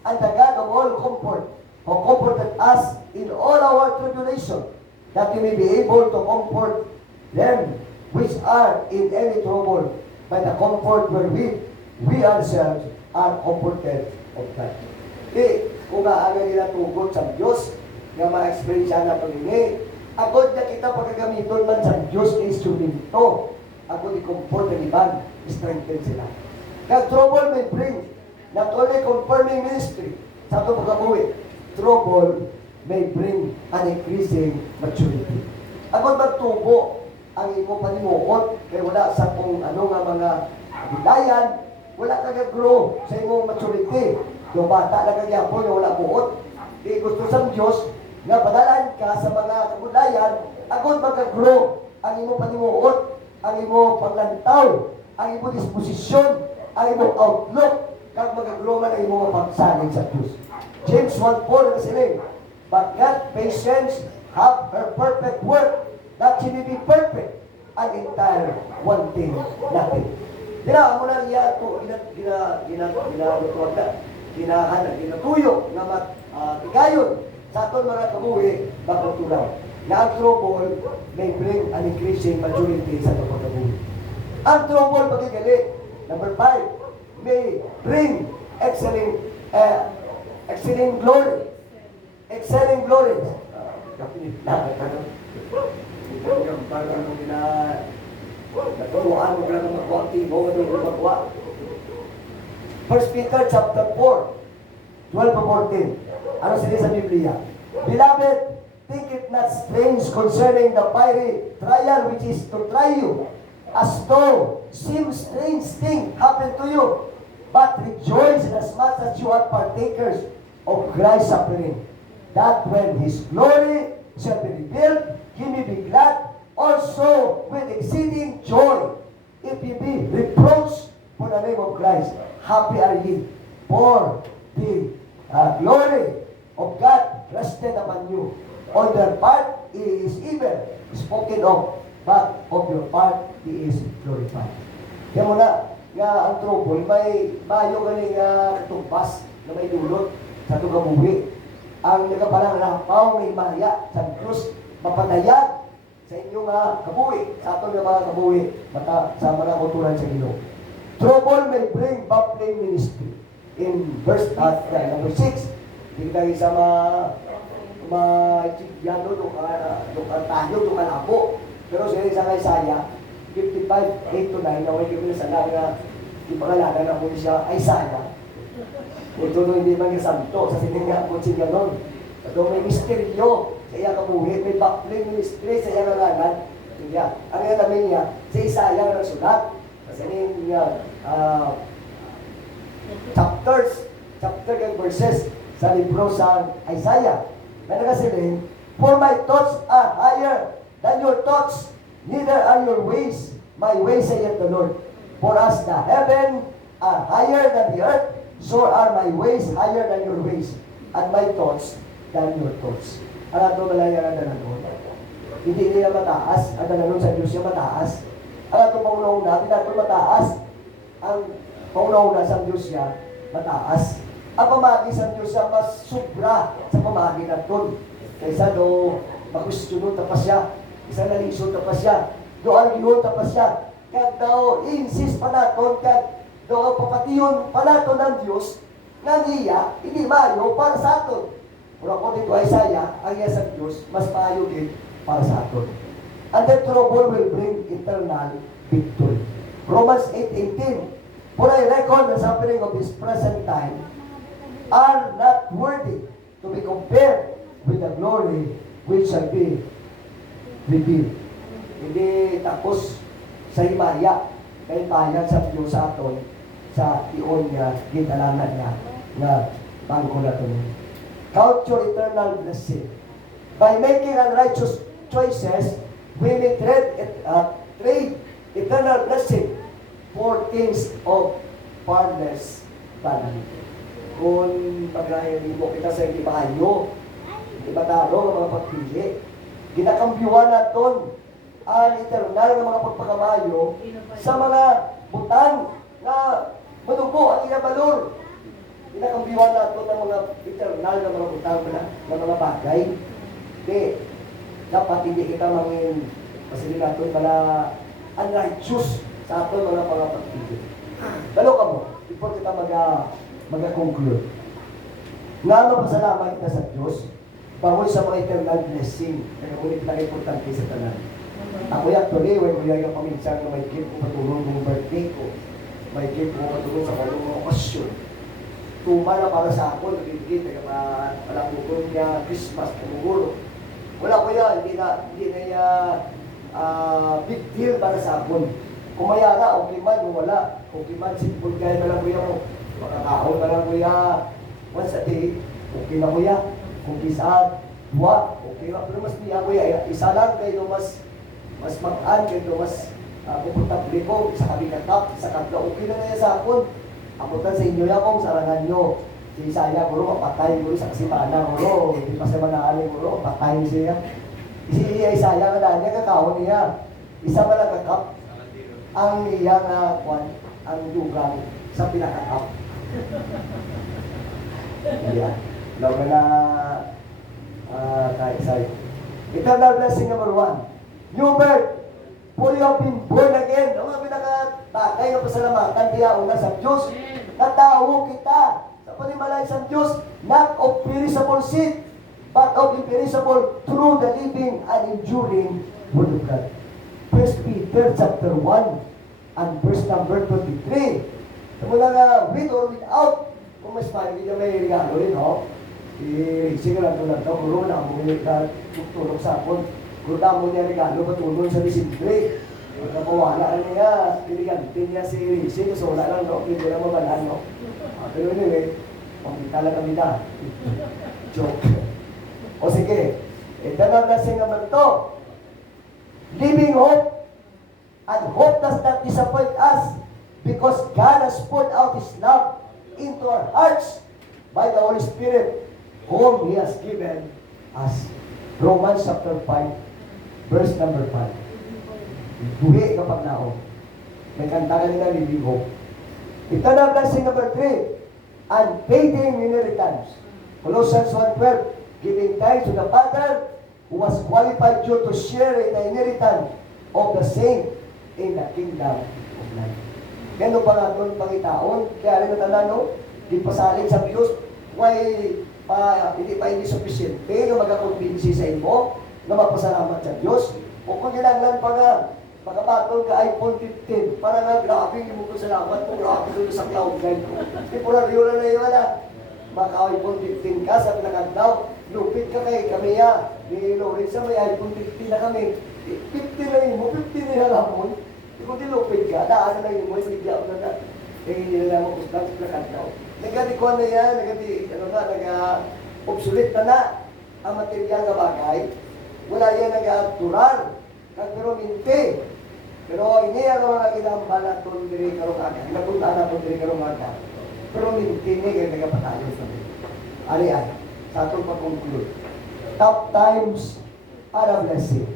and the God of all comfort, who comforted us in all our tribulation, that we may be able to comfort them which are in any trouble, by the comfort wherewith we ourselves are comforted of God. Kung maaga nila tugot sa Diyos, nga ma-experience na pag-ini, Agod na kita pagkagamiton man sa Diyos na instrumento. Agod i-comfort ng iban, strengthen sila. Kaya trouble may bring not only confirming ministry sa itong pagkabuhi, trouble may bring an increasing maturity. Agod magtubo ang imo panimuot kaya wala sa kung ano nga mga bilayan, wala ka grow sa imong maturity. Yung bata lang ang yapon, yung wala buot. Di gusto sa Diyos nga padalaan ka sa mga kabulayan, agod magka-grow ang imo panimuot, ang imo paglantaw, ang imo disposisyon, ang imo outlook, kag magka-grow man ang imo pagsalig sa Diyos. James 1:4 na siling, but God patience have her perfect work, that she may be perfect and entire, wanting nothing. Dina mo na niya ito, ginatuyo nga tigayon sa aton mga kabuhi, magpatulaw. Na ang trouble may bring an increasing maturity sa aton mga kabuhi. Ang trouble magigali, number 5, may bring excelling glory. Excelling glory. Parang naturuan mo lang magkuha ang tibo, magkuha. 1 Peter chapter 4, 12-14. Ano sila sa Biblia? Beloved, think it not strange concerning the fiery trial which is to try you, as though some strange thing happened to you. But rejoice inasmuch as you are partakers of Christ's suffering, that when His glory shall be revealed, ye may be glad also with exceeding joy. If ye be reproached for the name of Christ, happy are ye, for the glory of God rested upon you. On their part, He is evil spoken of, but of your part, He is glorified. Kaya mo na, nga ang trouble, may mayo galing katumbas na may dulot sa tugabuhi. Ang nagapalang rapaw may maya sa Diyos, mapadayag sa inyong kabuhi, sa aton mga kabuhi, sa mga kuturan sa Ginoo. Trouble may bring baffling ministry. In verse number 6, tingnan sa yano, tayo, malabo. Pero sa Isaiah 55, 8-9, na wala kami sa na ipangalanan na kung siya Isaiah. Ito hindi man yung santo, sa sininga po siya ganon. Ito may misteryo sa iya kabuhi, may backling ministry sa iya ngalanan. Ang yan namin niya, sa Isaiah na nagsulat. Kasi niya, chapter and verses sa libro sa Isaiah. May nakasilin, for my thoughts are higher than your thoughts, neither are your ways my ways, saith the Lord. For as the heaven are higher than the earth, so are my ways higher than your ways, and my thoughts than your thoughts. Ang ato malaya na dalanon. Hindi niya mataas, ang dalanon sa Diyos niya mataas. Ang ato pangunauna, hindi nato mataas. Ang pangunauna sa Diyos niya mataas. Ang pamagi sa Diyos niya mas sobra sa pamagi naton. Kaysa do makustunod tapas siya, isa na lisod tapas siya, do argiyon tapas siya. Kaya daw insist pa naton, kaya daw papatiyon pa naton ng Diyos nga niya, hindi mayo para sa aton. Pero according to Isaiah, ang iya sa Diyos, mas mayo din para sa aton. And that trouble will bring eternal victory. Romans 8:18. For I reckon the suffering of this present time are not worthy to be compared with the glory which shall be revealed. Hindi tapos sa himaya, kaya payag sa Diyos sa aton, sa iyon niya, gitalangan niya, na bangko na ito. Count your eternal blessing. By making unrighteous choices, we may trade eternal blessing for things of farless value. Kung paglayan mo kita sa hindi maayo, hindi matalo ang mga pagpili, ginakambyuan natin ang eternal ng mga pagpagamayo sa mga butang na madugo ang inabalor. Ginakambyuan natin ng mga eternal ng mga butang na mga bagay. Hindi, dapat hindi kita mangin pasili natin pala unrighteous sa atin mga pagpili. Dalo ka mo, before kita mag-conclude. Nga mapasalamat kita sa Diyos, bawal sa mga eternal blessing. Kaya ulit lang importante sa tanan. Ako actually, when kuya yung paminsan na may gift ko patulong ng birthday ko, may gift ko patulong sa kalong okasyon. Tuma na para sa ako, nagigit, palang bukong niya, Christmas, kumuguro. Wala kuya, hindi na big deal para sa akin. Kung mayara, okay man, kung wala, okay man, simple kaya na lang kuya mo. Makakaon na lang kuya, once a day, okay na kuya. Kung isa, dua, okay na. Pero mas niya kuya, isa lang kayo mas mag-an, kayo mas komportable ko, isa kami kakap, isa kakap, okay na na sa akin. Amutan sa inyo yan kung sarangan nyo. Si Isaya, guro, mapatay, guro, sa kasimana, guro, hindi pa sa manaan, guro, mapatay siya. Si Isaya, nga dahil niya, kakao niya. Isa man ang kakap, ang niya nga, ang dugang sa pinakakap. Yan. Laga na, ka-excite. Eternal blessing number 1. New birth. For you have been born again. Ang mga pinakatakay na pasalamatan kaya una sa Diyos. Natawo kita sa panimalay sa Diyos, not of perishable seed, but of imperishable through the living and enduring Word of God. 1 Peter chapter 1 and verse number 23. So mula nga, with or without, kung mas hindi na may regalo rin, no? Sige lang tulad daw, guro na mo tulong sa akin. Guro na mo niya regalo, patulong sa Disimple. Napawala niya, piligantin niya si Rishi, so wala lang, no? Hindi lang mabalan, no? Pero anyway, pagkita lang kami na. Joke. O sige, ito na blessing naman to. Living hope, and hope does not disappoint us because God has poured out His love into our hearts by the Holy Spirit, whom He has given us. Romans chapter 5, verse number 5. Duhi kapag naon. May kanta kanina, living hope. Eternal blessing number 3, unfading inheritance. Colossians 1:12, giving thanks to the Father who has qualified you to share in the inheritance of the saint in the kingdom of light. Gano'n pa nga doon pangitaon, kaya rin natanda, no? Di pasaling sa Diyos, hindi sufficiente na magkakumbinsi sa imo na magpasalamat sa Diyos. O kung ginaglan pa nga, pagkapatol ka iPhone 15, para nga grabe yung mo salamat kung grabe doon sa cloud guide ko. Di po na rin na yun, maka-iPhone 15 ka sa pinakadaw, lupit ka kay kami ya, ni Lawrence may iPhone 15 na kami. 50 na yun mo, 50 na lang mo. Kung di lupit ka, daan na yun mo, ibigyan mo na. Hindi na lang mo kuslang sa pinakadaw. Nagkatikuan na yan, obsolete na ang material na bagay. Wala yan nag-aturar. Pero minti. Pero hindi ang mga kinambal na ito diri karong aga. Napunta na ito diri karong aga. Pero minti ni kaya nagapatayo sa mga. Ari-ari. Sa itong pag-conclude. Tough times are a blessing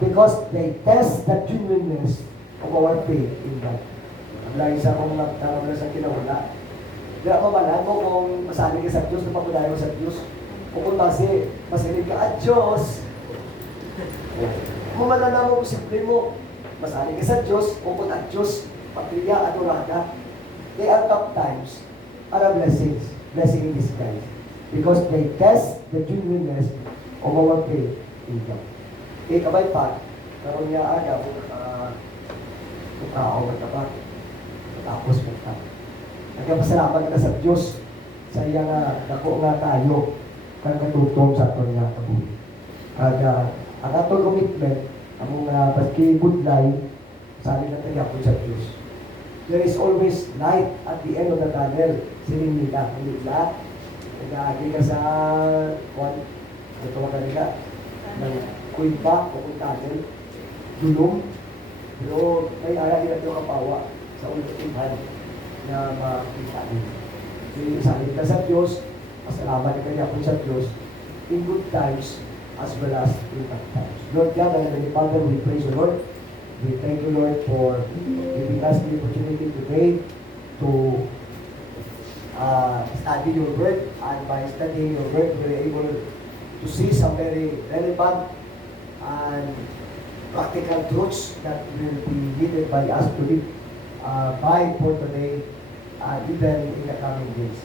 because they test the genuineness of our faith in God. Ang lagi sa akong nagtaramdaman sa kinawala. Di ako manan mo kung masali ka sa Diyos, napapudayo sa Diyos. O kung masilig ka at Diyos. Kung malala mo, simple mo, masali ka sa Diyos, ukot at Diyos, pagpilya at urada. They are tough times, are a blessing in disguise. Because they test the genuineness of our faith in God. Kabay pa, karoon niya aga, tao, magkapat, tapos magka. Nagkapasalamat ka sa Diyos, sa iya nga, dako nga tayo, kang katutong sa aton nga kabuhi. Ang atong commitment, ang mga baski good life, sali na tayo sa Diyos. There is always light at the end of the tunnel. Siling nila, hindi lahat. Nag-aagi ka sa ito mga kanila, ng kuiba o kung tunnel, dulong. Pero may ara nila ito kapawa sa ultiman na makita nila. Sali ka sa Diyos, pasalamat ka niya po sa Diyos, in good times, as well as in bad times. Lord God, and Heavenly Father, we praise you, Lord. We thank you, Lord, for giving us the opportunity today to study your word, and by studying your word, we are able to see some very relevant and practical truths that will be needed by us to live by for today, even in the coming days.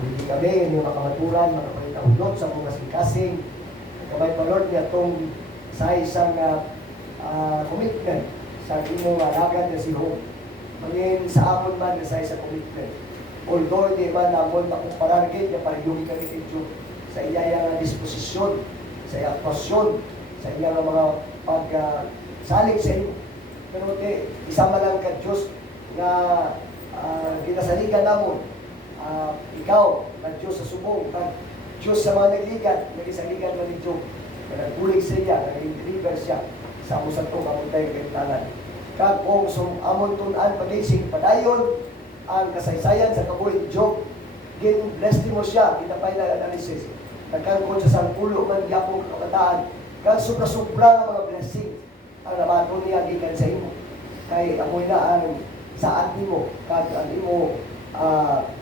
Hindi kami, hindi makamaturan, makapalitahulot sa mga kasing-kasing. Kamay pa Lord niya itong sa isang commitment sa imong alagad na si Hope. Mangin sa amon man na sa isang commitment. Although di man namon makuparargit na pariyong kami ito sa iyang disposisyon, sa iyang actuasyon, sa iyang mga pagsalig sa iyo. Pero isama lang ka Diyos na kinasaligan namon. Ikaw, na Diyos sa subong, na Diyos sa mga nagligat, nagisaligan na ni Job, na nagbulig sa iya, nag-deliver siya sa usan ko kamuntay kagintanan. Kag kung amon tunan pagising padayon ang kasaysayan sa kabuhi ni Job, gin-bless mo siya, kita-final analysis. Nagkangkot sa 10 man yapong kabataan, kag sobra-sobra ng mga blessing ang nabato niya gikan sa imo. Kay amoy na ang saan nimo, kag ang imo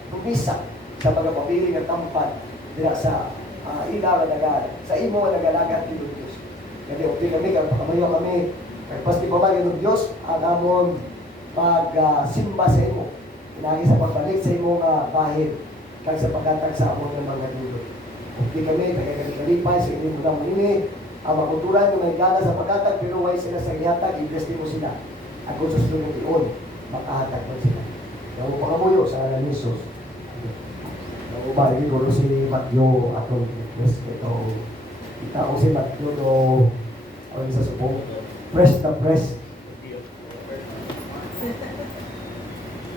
pumisa sa mga pabili ng tampan dira sa ila nga sa imo nga nagalagat ni Diyos. Kaya okay kami, kamayo kami, pasti pa ba ng Diyos ang amon pagsimba sa imo. Inagi sa pagbalik sa imo nga bahid kag sa pagkatag sa amon ng mga dulo. Okay kami, nagkakalipay sa inyong mga manini, ang makuturan yung may gana sa pagkatag, pero way sila sa ihatag, investi mo sila. At kung susunod ng iyon, makahatag mo sila. Yung pangamuyo sa alam ni Jesus. Yung bali, siguro si Matthew atong yes, ito. Kita ko si Matthew no, ang isa subong. Press na press.